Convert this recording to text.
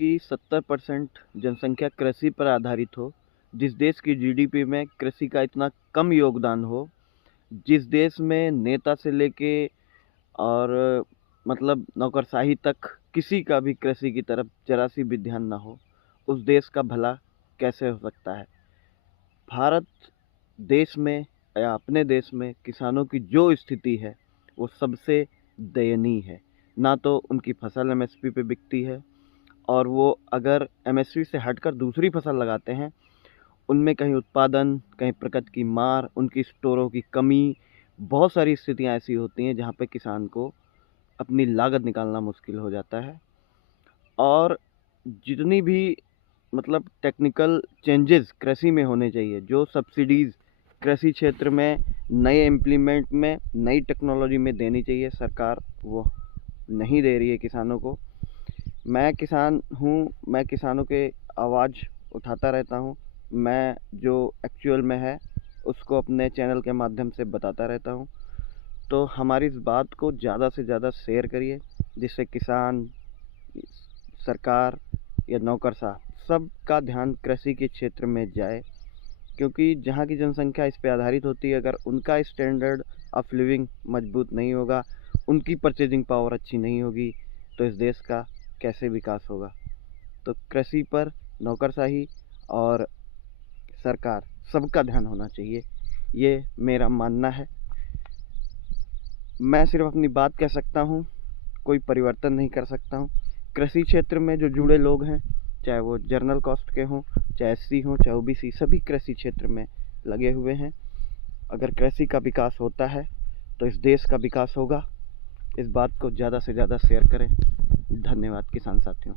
की 70% जनसंख्या कृषि पर आधारित हो, जिस देश की जीडीपी में कृषि का इतना कम योगदान हो, जिस देश में नेता से लेके और मतलब नौकरशाही तक किसी का भी कृषि की तरफ जरा सी भी ध्यान ना हो, उस देश का भला कैसे हो सकता है। भारत देश में या अपने देश में किसानों की जो स्थिति है वो सबसे दयनीय है। ना तो उनकी फसल एमएसपी पे बिकती है, और वो अगर एमएसपी से हटकर दूसरी फसल लगाते हैं, उनमें कहीं उत्पादन, कहीं प्रकृति की मार, उनकी स्टोरों की कमी, बहुत सारी स्थितियां ऐसी होती हैं जहां पे किसान को अपनी लागत निकालना मुश्किल हो जाता है। और जितनी भी मतलब टेक्निकल चेंजेस कृषि में होने चाहिए, जो सब्सिडीज़ कृषि क्षेत्र में नए इम्प्लीमेंट में नई टेक्नोलॉजी में देनी चाहिए, सरकार वो नहीं दे रही है किसानों को। मैं किसान हूँ, मैं किसानों के आवाज़ उठाता रहता हूँ। मैं जो एक्चुअल में है उसको अपने चैनल के माध्यम से बताता रहता हूँ। तो हमारी इस बात को ज़्यादा से ज़्यादा शेयर करिए, जिससे किसान, सरकार या नौकरशाह सबका ध्यान कृषि के क्षेत्र में जाए। क्योंकि जहाँ की जनसंख्या इस पे आधारित होती है, अगर उनका स्टैंडर्ड ऑफ लिविंग मजबूत नहीं होगा, उनकी परचेजिंग पावर अच्छी नहीं होगी, तो इस देश का कैसे विकास होगा। तो कृषि पर नौकरशाही और सरकार सबका ध्यान होना चाहिए, ये मेरा मानना है। मैं सिर्फ अपनी बात कह सकता हूँ, कोई परिवर्तन नहीं कर सकता हूँ। कृषि क्षेत्र में जो जुड़े लोग हैं, चाहे वो जर्नल कास्ट के हों, चाहे एससी हों, चाहे ओबीसी, सभी कृषि क्षेत्र में लगे हुए हैं। अगर कृषि का विकास होता है तो इस देश का विकास होगा। इस बात को ज़्यादा से ज़्यादा शेयर करें। धन्यवाद किसान साथियों।